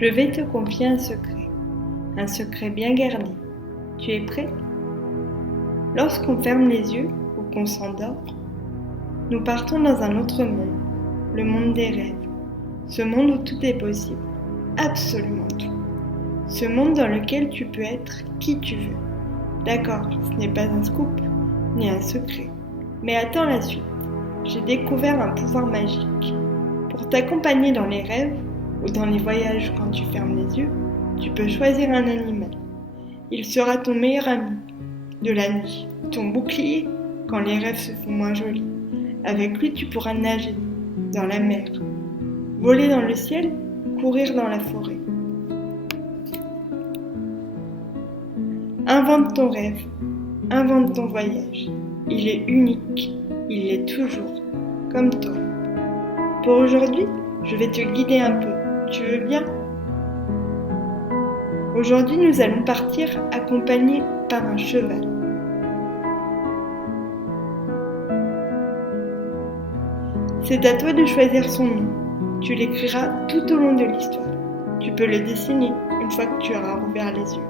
Je vais te confier un secret bien gardé. Tu es prêt? Lorsqu'on ferme les yeux ou qu'on s'endort, nous partons dans un autre monde, le monde des rêves. Ce monde où tout est possible, absolument tout. Ce monde dans lequel tu peux être qui tu veux. D'accord, ce n'est pas un scoop, ni un secret. Mais attends la suite. J'ai découvert un pouvoir magique. Pour t'accompagner dans les rêves ou dans les voyages quand tu fermes les yeux, tu peux choisir un animal. Il sera ton meilleur ami de la nuit, ton bouclier quand les rêves se font moins jolis. Avec lui, tu pourras nager dans la mer, voler dans le ciel, courir dans la forêt. Invente ton rêve, invente ton voyage. Il est unique, il l'est toujours, comme toi. Pour aujourd'hui, je vais te guider un peu. Tu veux bien? Aujourd'hui, nous allons partir accompagnés par un cheval. C'est à toi de choisir son nom. Tu l'écriras tout au long de l'histoire. Tu peux le dessiner une fois que tu auras rouvert les yeux.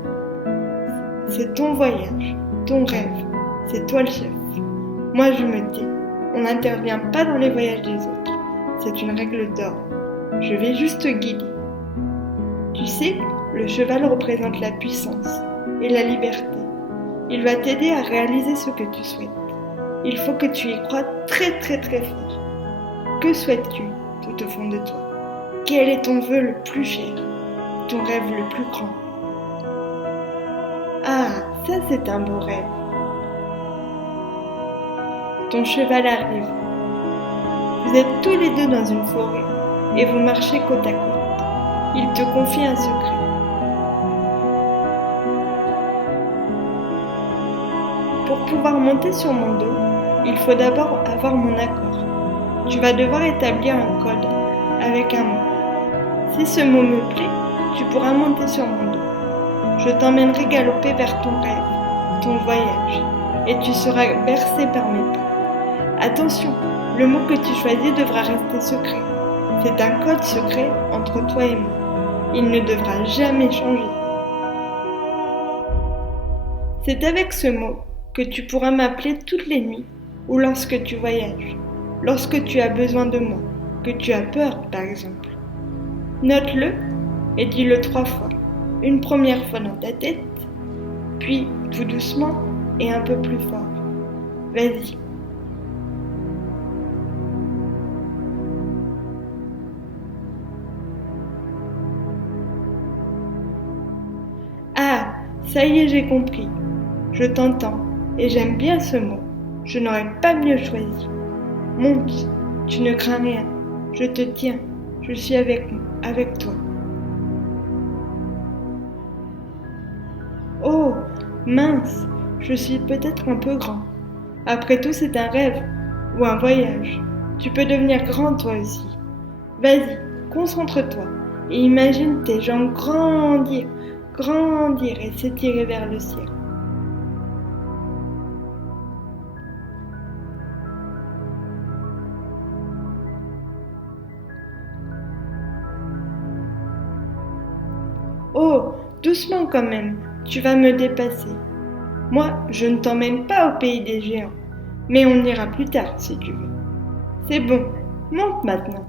C'est ton voyage, ton rêve. C'est toi le chef. Moi, je me tais. On n'intervient pas dans les voyages des autres. C'est une règle d'or. Je vais juste te guider. Tu sais, le cheval représente la puissance et la liberté. Il va t'aider à réaliser ce que tu souhaites. Il faut que tu y crois très très très fort. Que souhaites-tu tout au fond de toi? Quel est ton vœu le plus cher? Ton rêve le plus grand? Ah, ça c'est un beau rêve. Ton cheval arrive. Vous êtes tous les deux dans une forêt et vous marchez côte à côte. Il te confie un secret. Pour pouvoir monter sur mon dos, il faut d'abord avoir mon accord. Tu vas devoir établir un code avec un mot. Si ce mot me plaît, tu pourras monter sur mon dos. Je t'emmènerai galoper vers ton rêve, ton voyage, et tu seras bercé par mes pas. Attention, le mot que tu choisis devra rester secret. C'est un code secret entre toi et moi. Il ne devra jamais changer. C'est avec ce mot que tu pourras m'appeler toutes les nuits ou lorsque tu voyages, lorsque tu as besoin de moi, que tu as peur par exemple. Note-le et dis-le 3 fois. Une première fois dans ta tête, puis tout doucement et un peu plus fort. Vas-y. Ah, ça y est, j'ai compris. Je t'entends et j'aime bien ce mot. Je n'aurais pas mieux choisi. Monte, tu ne crains rien. Je te tiens, je suis avec toi. Oh, mince, je suis peut-être un peu grand. Après tout, c'est un rêve ou un voyage. Tu peux devenir grand toi aussi. Vas-y, concentre-toi et imagine tes jambes grandir et s'étirer vers le ciel. Oh, doucement quand même, tu vas me dépasser. Moi, je ne t'emmène pas au pays des géants, mais on ira plus tard si tu veux. C'est bon, monte maintenant.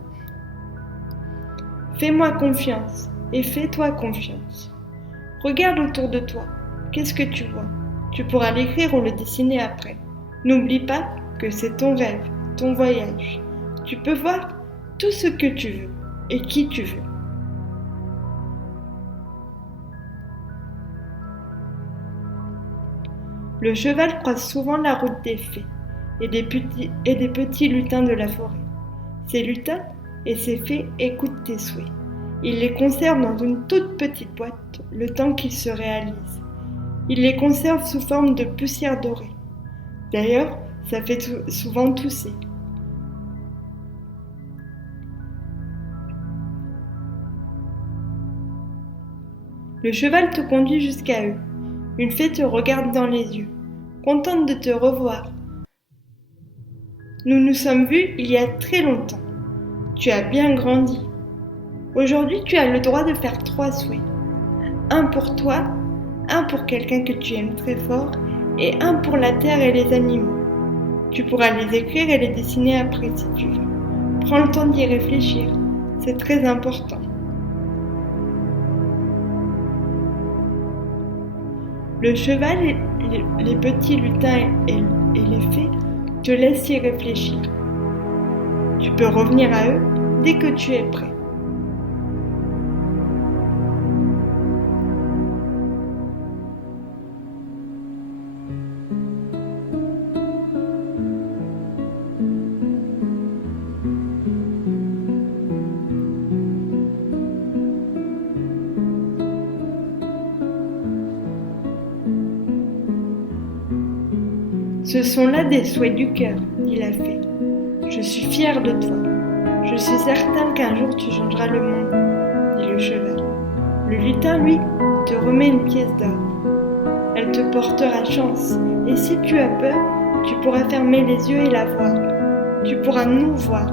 Fais-moi confiance et fais-toi confiance. Regarde autour de toi, qu'est-ce que tu vois? Tu pourras l'écrire ou le dessiner après. N'oublie pas que c'est ton rêve, ton voyage. Tu peux voir tout ce que tu veux et qui tu veux. Le cheval croise souvent la route des fées et des petits lutins de la forêt. Ces lutins et ces fées écoutent tes souhaits. Ils les conservent dans une toute petite boîte le temps qu'ils se réalisent. Ils les conservent sous forme de poussière dorée. D'ailleurs, ça fait souvent tousser. Le cheval te conduit jusqu'à eux. Une fée te regarde dans les yeux, contente de te revoir. Nous nous sommes vus il y a très longtemps. Tu as bien grandi. Aujourd'hui, tu as le droit de faire 3 souhaits. Un pour toi, un pour quelqu'un que tu aimes très fort et un pour la terre et les animaux. Tu pourras les écrire et les dessiner après si tu veux. Prends le temps d'y réfléchir, c'est très important. Le cheval, les petits lutins et les fées te laissent y réfléchir. Tu peux revenir à eux dès que tu es prêt. Ce sont là des souhaits du cœur, dit la fée. Je suis fière de toi. Je suis certain qu'un jour tu changeras le monde, dit le cheval. Le lutin, lui, te remet une pièce d'or. Elle te portera chance, et si tu as peur, tu pourras fermer les yeux et la voir. Tu pourras nous voir.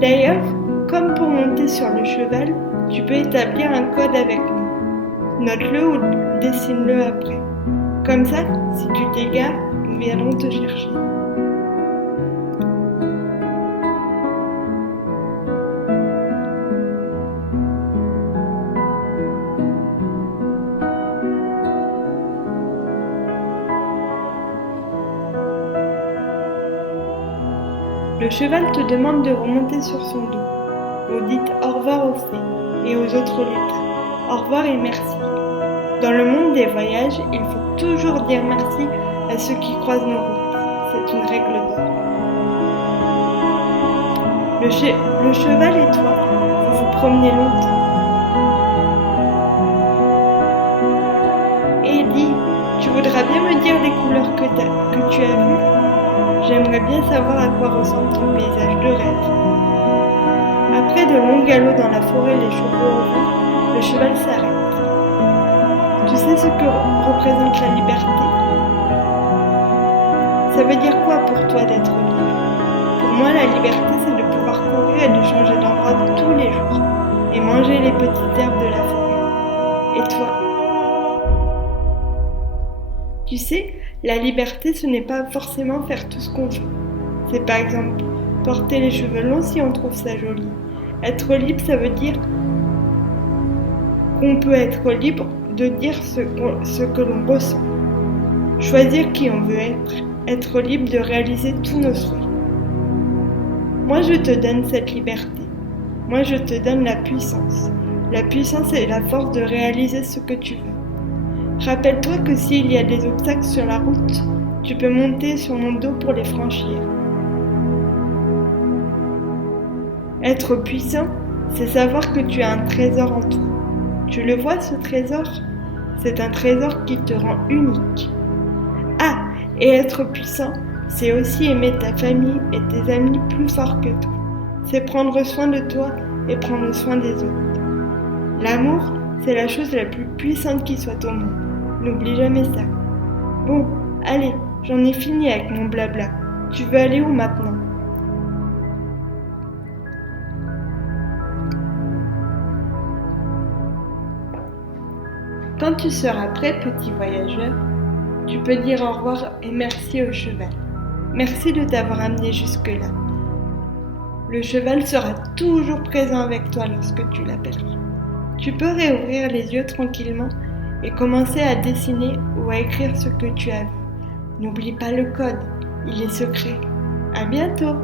D'ailleurs, comme pour monter sur le cheval, tu peux établir un code avec nous. Note-le ou dessine-le après. Comme ça, si tu t'égares, nous viendrons te chercher. Le cheval te demande de remonter sur son dos. Vous dites au revoir aux fées et aux autres lutins. Au revoir et merci. Dans le monde des voyages, il faut toujours dire merci à ceux qui croisent nos routes. C'est une règle d'or. Le cheval et toi, vous vous promenez longtemps. Et dis, tu voudras bien me dire les couleurs que tu as vues? J'aimerais bien savoir à quoi ressemble ton paysage de rêve. Après de longs galops dans la forêt, les chevaux au vent, le cheval s'arrête. Tu sais ce que représente la liberté? Ça veut dire quoi pour toi d'être libre? Pour moi, la liberté, c'est de pouvoir courir et de changer d'endroit tous les jours et manger les petites herbes de la forêt. Et toi? Tu sais, la liberté, ce n'est pas forcément faire tout ce qu'on veut. C'est par exemple porter les cheveux longs si on trouve ça joli. Être libre, ça veut dire qu'on peut être libre de dire ce que l'on ressent, choisir qui on veut être libre de réaliser tous nos souhaits. Moi, je te donne cette liberté. Moi, je te donne la puissance. La puissance est la force de réaliser ce que tu veux. Rappelle-toi que s'il y a des obstacles sur la route, tu peux monter sur mon dos pour les franchir. Être puissant, c'est savoir que tu as un trésor en toi. Tu le vois, ce trésor? C'est un trésor qui te rend unique. Ah, et être puissant, c'est aussi aimer ta famille et tes amis plus fort que toi. C'est prendre soin de toi et prendre soin des autres. L'amour, c'est la chose la plus puissante qui soit au monde. N'oublie jamais ça. Bon, allez, j'en ai fini avec mon blabla. Tu veux aller où maintenant? Quand tu seras prêt, petit voyageur, tu peux dire au revoir et merci au cheval. Merci de t'avoir amené jusque-là. Le cheval sera toujours présent avec toi lorsque tu l'appelleras. Tu peux réouvrir les yeux tranquillement et commencer à dessiner ou à écrire ce que tu as vu. N'oublie pas le code, il est secret. À bientôt!